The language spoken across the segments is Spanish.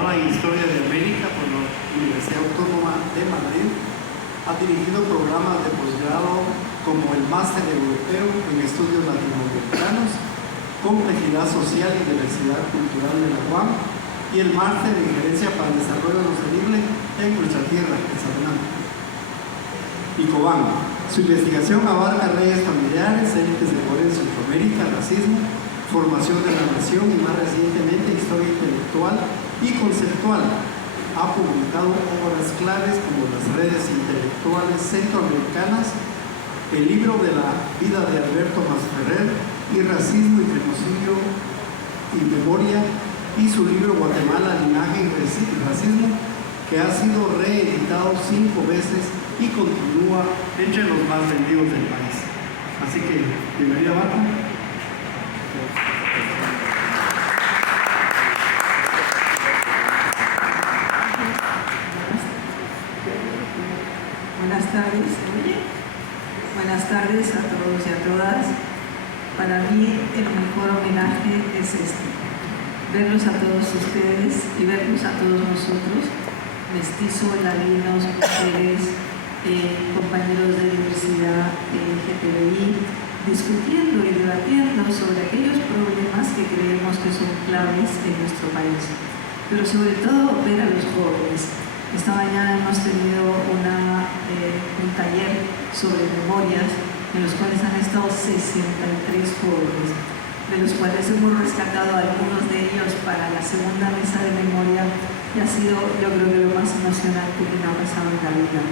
licenciada en Historia de América por la Universidad Autónoma de Madrid. Ha dirigido programas de posgrado como el Máster Europeo en Estudios Latinoamericanos, Complejidad Social y Diversidad Cultural de la UAM y el Máster en Gerencia para el Desarrollo Sostenible en nuestra tierra, en Sabanán y Cobán. Su investigación abarca redes familiares, élites de poder en Centroamérica, racismo, formación de la nación y más recientemente historia intelectual y conceptual. Ha publicado obras claves como Las redes intelectuales centroamericanas, el libro de la vida de Alberto Masferrer y Racismo y Genocidio y Memoria, y su libro Guatemala, Linaje y Racismo, que ha sido reeditado 5 veces y continúa entre los más vendidos del país. Así que, bienvenida, Marco. Buenas tardes. Buenas tardes a todos y a todas. Para mí el mejor homenaje es verlos a todos ustedes y verlos a todos nosotros, mestizos, ladinos, mujeres, compañeros de diversidad LGTBI, discutiendo y debatiendo sobre aquellos problemas que creemos que son claves en nuestro país, pero sobre todo ver a los jóvenes. Esta mañana hemos tenido un taller sobre memorias, en los cuales han estado 63 jóvenes, de los cuales hemos rescatado a algunos de ellos para la segunda mesa de memoria, y ha sido, yo creo que lo más emocionante que me ha pasado en la vida.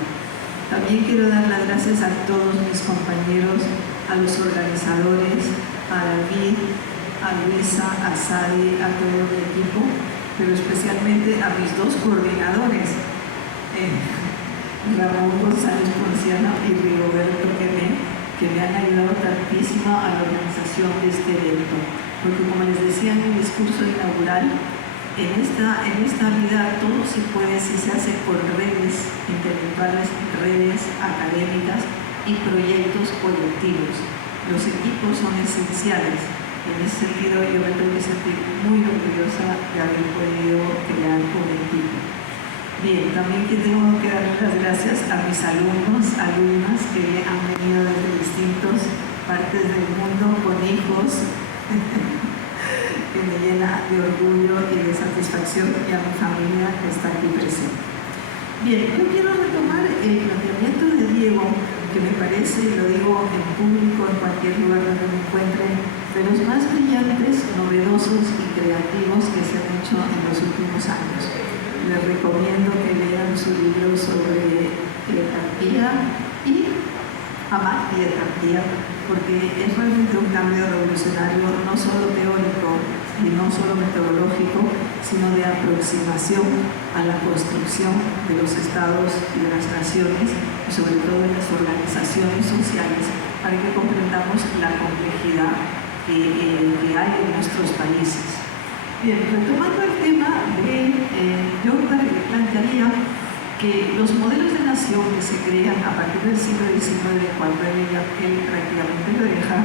También quiero dar las gracias a todos mis compañeros, a los organizadores, a David, a Luisa, a Sadi, a todo mi equipo, pero especialmente a mis 2 coordinadores, Ramón González Ponciano y Rigoberto Quemé, que me han ayudado tantísimo a la organización de este evento. Porque como les decía en mi discurso inaugural, en esta vida todo se puede si se hace por redes intelectuales, redes académicas y proyectos colectivos. Los equipos son esenciales. En ese sentido, yo me tengo que sentir muy orgullosa de haber podido crear un equipo. Bien, también tengo que dar las gracias a mis alumnas que han venido desde distintas partes del mundo con hijos, que me llena de orgullo y de satisfacción, y a mi familia que está aquí presente. Bien, yo quiero retomar el planteamiento de Diego, que me parece, y lo digo en público, en cualquier lugar donde me encuentren, de los más brillantes, novedosos y creativos que se han hecho en los últimos años. Les recomiendo que lean su libro sobre etarquía y amar y etarquía, porque es realmente un cambio revolucionario, no solo teórico y no solo metodológico, sino de aproximación a la construcción de los estados y de las naciones, y sobre todo de las organizaciones sociales, para que comprendamos la complejidad que hay en nuestros países. Bien, retomando el tema yo plantearía que los modelos de nación que se crean a partir del siglo XIX, cuando él prácticamente lo deja,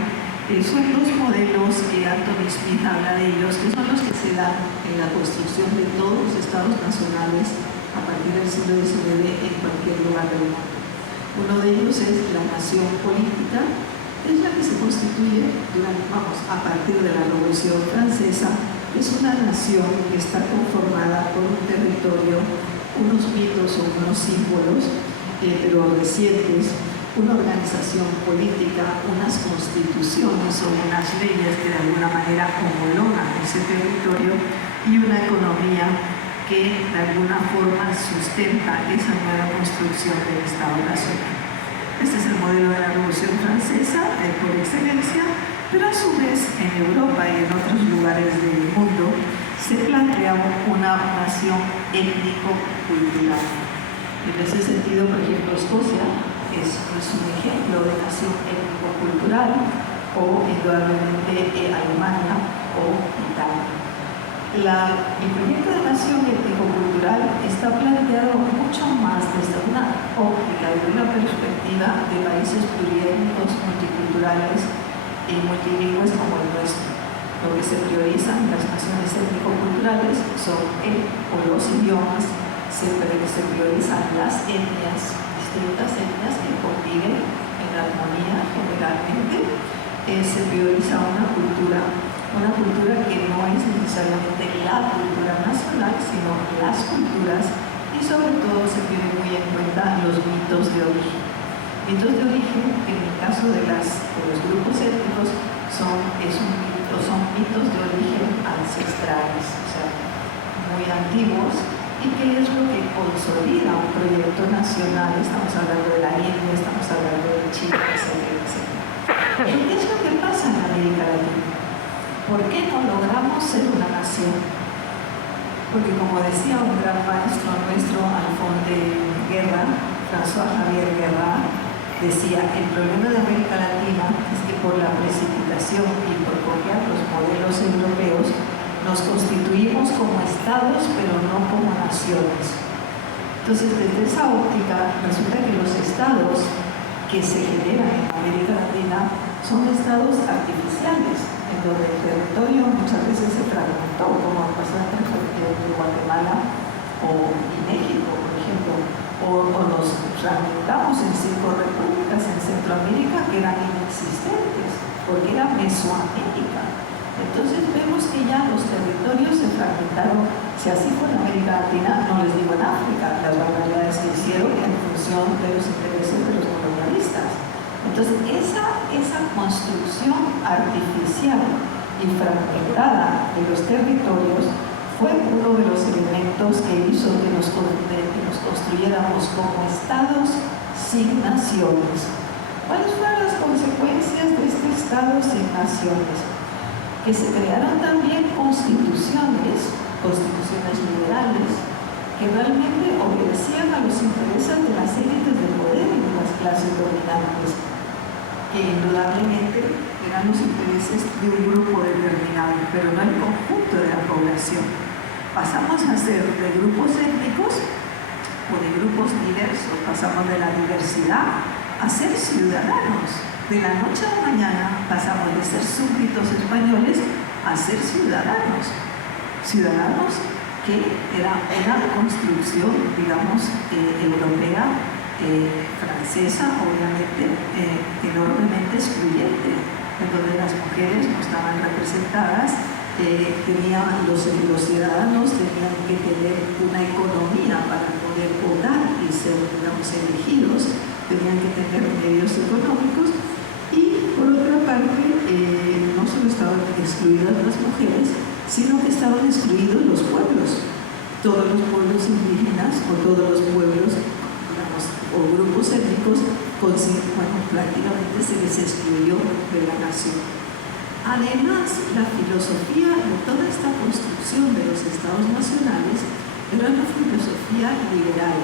son 2 modelos que Anthony Smith habla de ellos, que son los que se dan en la construcción de todos los estados nacionales a partir del siglo XIX en cualquier lugar del mundo. Uno de ellos es la nación política, es la que se constituye a partir de la Revolución Francesa. Es una nación que está conformada por un territorio, unos mitos o unos símbolos, pero recientes, una organización política, unas constituciones o unas leyes que de alguna manera homologan ese territorio, y una economía que de alguna forma sustenta esa nueva construcción del Estado Nacional. Este es el modelo de la Revolución Francesa por excelencia, pero a su vez en Europa y en otros lugares del mundo se plantea una nación étnico-cultural. En ese sentido, por ejemplo, Escocia es un ejemplo de nación étnico-cultural, o indudablemente Alemania o Italia. El proyecto de nación étnico-cultural está planteado mucho más desde una óptica, desde una perspectiva de países pluriétnicos, multiculturales y multilingües como el nuestro. Lo que se prioriza en las naciones étnico-culturales son los idiomas, se priorizan las etnias, distintas etnias que conviven en armonía generalmente. Se prioriza una cultura que no es necesariamente la cultura nacional, sino las culturas, y sobre todo se tiene muy en cuenta los mitos de origen. Mitos de origen, en el caso de los grupos étnicos, son mitos de origen ancestrales, o sea, muy antiguos, y que es lo que consolida un proyecto nacional. Estamos hablando de la India, estamos hablando de Chile, etcétera, etcétera. ¿Qué es lo que pasa en América Latina? ¿Por qué no logramos ser una nación? Porque como decía un gran maestro nuestro, Alfonso de Guerra, François Javier Guerra, decía, el problema de América Latina es que por la precipitación y por copiar los modelos europeos, nos constituimos como estados, pero no como naciones. Entonces, desde esa óptica, resulta que los estados que se generan en América Latina son estados artificiales, en donde el territorio muchas veces se fragmentó, como pasó en Guatemala y México, por ejemplo, o nos fragmentamos en 5 repúblicas en Centroamérica que eran inexistentes, porque era Mesoamérica. Entonces vemos que ya los territorios se fragmentaron. Si así fue en América Latina, no les digo en África, las barbaridades que hicieron en función de los intereses de los colonialistas. Entonces esa construcción artificial y fragmentada de los territorios fue uno de los elementos que hizo que nos construyéramos como estados sin naciones. ¿Cuáles fueron las consecuencias de este estado sin naciones? Que se crearon también constituciones liberales, que realmente obedecían a los intereses de las élites de poder y de las clases dominantes, que indudablemente eran los intereses de un grupo determinado, pero no el conjunto de la población. Pasamos a ser de grupos étnicos o de grupos diversos, pasamos de la diversidad a ser ciudadanos. De la noche a la mañana pasamos de ser súbditos españoles a ser ciudadanos. Ciudadanos que era una construcción, digamos, europea, francesa, obviamente, enormemente excluyente, en donde las mujeres no estaban representadas. Los ciudadanos tenían que tener una economía para poder votar y ser, digamos, elegidos, tenían que tener medios económicos. Y por otra parte, no solo estaban excluidas las mujeres, sino que estaban excluidos los pueblos, todos los pueblos indígenas o todos los pueblos, digamos, o grupos étnicos, prácticamente se les excluyó de la nación. Además, la filosofía de toda esta construcción de los estados nacionales era una filosofía liberal,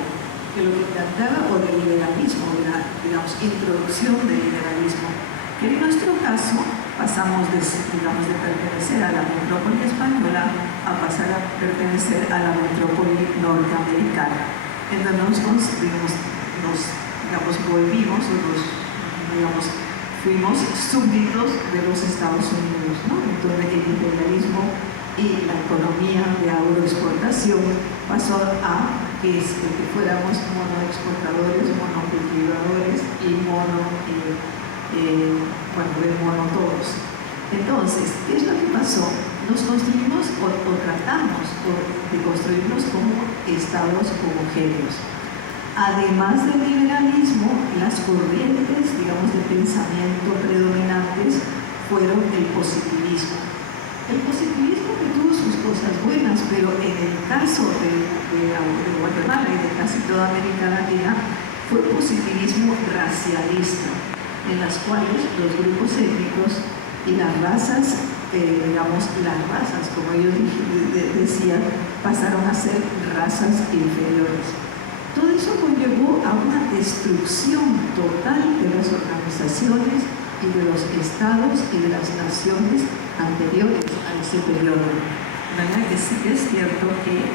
que lo que trataba, o de liberalismo, de la, digamos, introducción del liberalismo, que en nuestro caso pasamos de pertenecer a la metrópoli española a pasar a pertenecer a la metrópoli norteamericana, en donde nos volvimos, fuimos súbditos de los Estados Unidos, ¿no? Entonces el imperialismo y la economía de agroexportación pasó a que fuéramos monoexportadores, monocultivadores y de mono todos. Entonces, ¿qué es lo que pasó? Nos construimos o tratamos de construirnos como estados homogéneos. Además del liberalismo, las corrientes, digamos, de pensamiento predominantes fueron el positivismo. El positivismo que tuvo sus cosas buenas, pero en el caso de Guatemala y de casi toda América Latina, fue positivismo racialista, en las cuales los grupos étnicos y las razas, como ellos decían, pasaron a ser razas inferiores. Todo eso conllevó a una destrucción total de las organizaciones y de los estados y de las naciones anteriores a ese periodo. De manera que sí que es cierto que,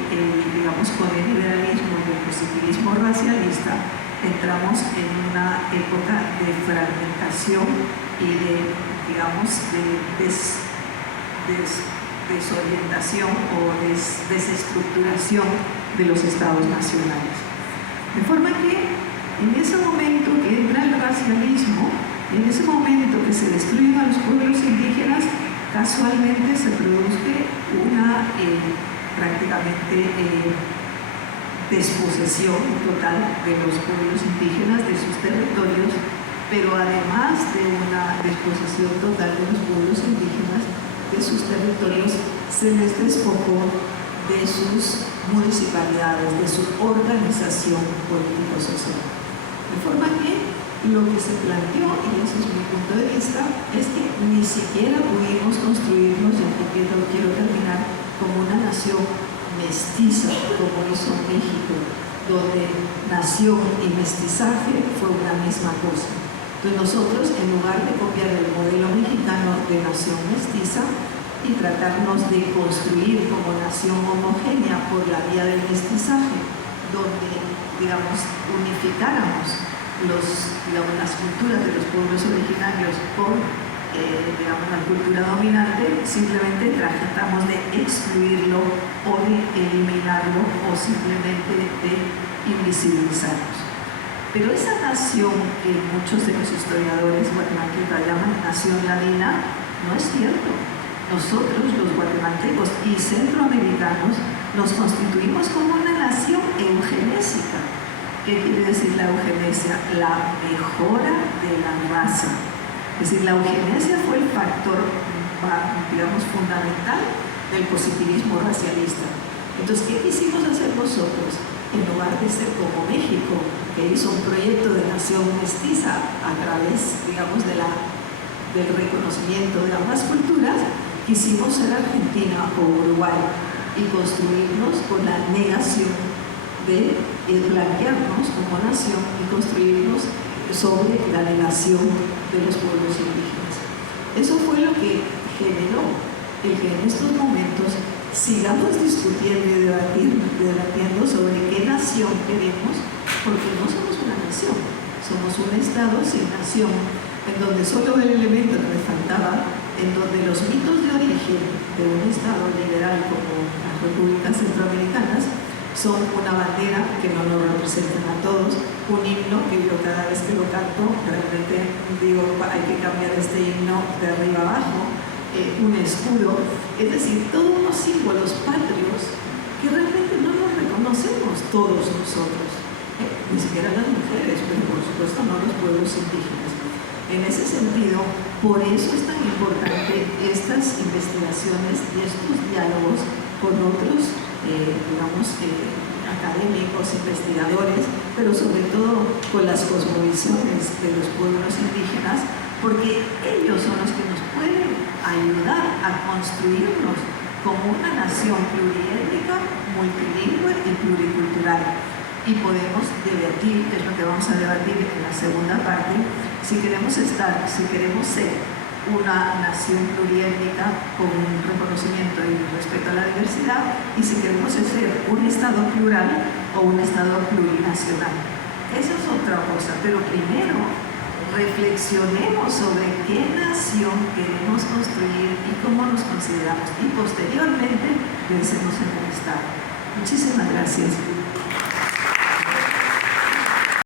con el liberalismo y el positivismo racialista entramos en una época de fragmentación y de desorientación o desestructuración de los estados nacionales. De forma que en ese momento que entra el racialismo, en ese momento que se destruyen a los pueblos indígenas, casualmente se produce una prácticamente desposesión total de los pueblos indígenas de sus territorios, pero además de una desposesión total de los pueblos indígenas de sus territorios, se les despojó de sus municipalidades, de su organización político-social. De forma que lo que se planteó, y ese es mi punto de vista, es que ni siquiera pudimos construirnos, y aquí quiero terminar, como una nación mestiza, como hizo México, donde nación y mestizaje fue una misma cosa. Entonces nosotros, en lugar de copiar el modelo mexicano de nación mestiza y tratarnos de construir como nación homogénea por la vía del mestizaje, donde, digamos, unificáramos las culturas de los pueblos originarios con la cultura dominante, simplemente tratamos de excluirlo o de eliminarlo o simplemente de invisibilizarlos. Pero esa nación que muchos de los historiadores guatemaltecos llaman nación ladina, no es cierto. Nosotros, los guatemaltecos y centroamericanos, nos constituimos como una nación eugenésica. ¿Qué quiere decir la eugenesia? La mejora de la raza. Es decir, la eugenesia fue el factor, digamos, fundamental del positivismo racialista. Entonces, ¿qué quisimos hacer nosotros? En lugar de ser como México, que hizo un proyecto de nación mestiza a través, digamos, del reconocimiento de ambas culturas, quisimos ser Argentina o Uruguay y construirnos con la negación de blanquearnos como nación y construirnos sobre la negación de los pueblos indígenas. Eso fue lo que generó el que en estos momentos sigamos discutiendo y debatiendo sobre qué nación queremos, porque no somos una nación, somos un Estado sin nación, en donde solo el elemento que me faltaba, en donde los mitos de origen de un Estado liberal como las repúblicas centroamericanas son una bandera que no nos representan a todos, un himno que yo cada vez que lo canto realmente digo hay que cambiar este himno de arriba abajo, un escudo, es decir, todos unos símbolos patrios que realmente no nos reconocemos todos nosotros, ni siquiera las mujeres, pero por supuesto no los pueblos indígenas. En ese sentido, por eso es tan importante estas investigaciones y estos diálogos con otros académicos, investigadores, pero sobre todo con las cosmovisiones de los pueblos indígenas, porque ellos son los que nos pueden ayudar a construirnos como una nación pluriétnica, multilingüe y pluricultural. Y podemos debatir, que es lo que vamos a debatir en la segunda parte, si queremos ser una nación pluriétnica con un reconocimiento y respeto a la diversidad, y si queremos ser un Estado plural o un Estado plurinacional. Esa es otra cosa, pero primero reflexionemos sobre qué nación queremos construir y cómo nos consideramos, y posteriormente pensemos en el Estado. Muchísimas gracias.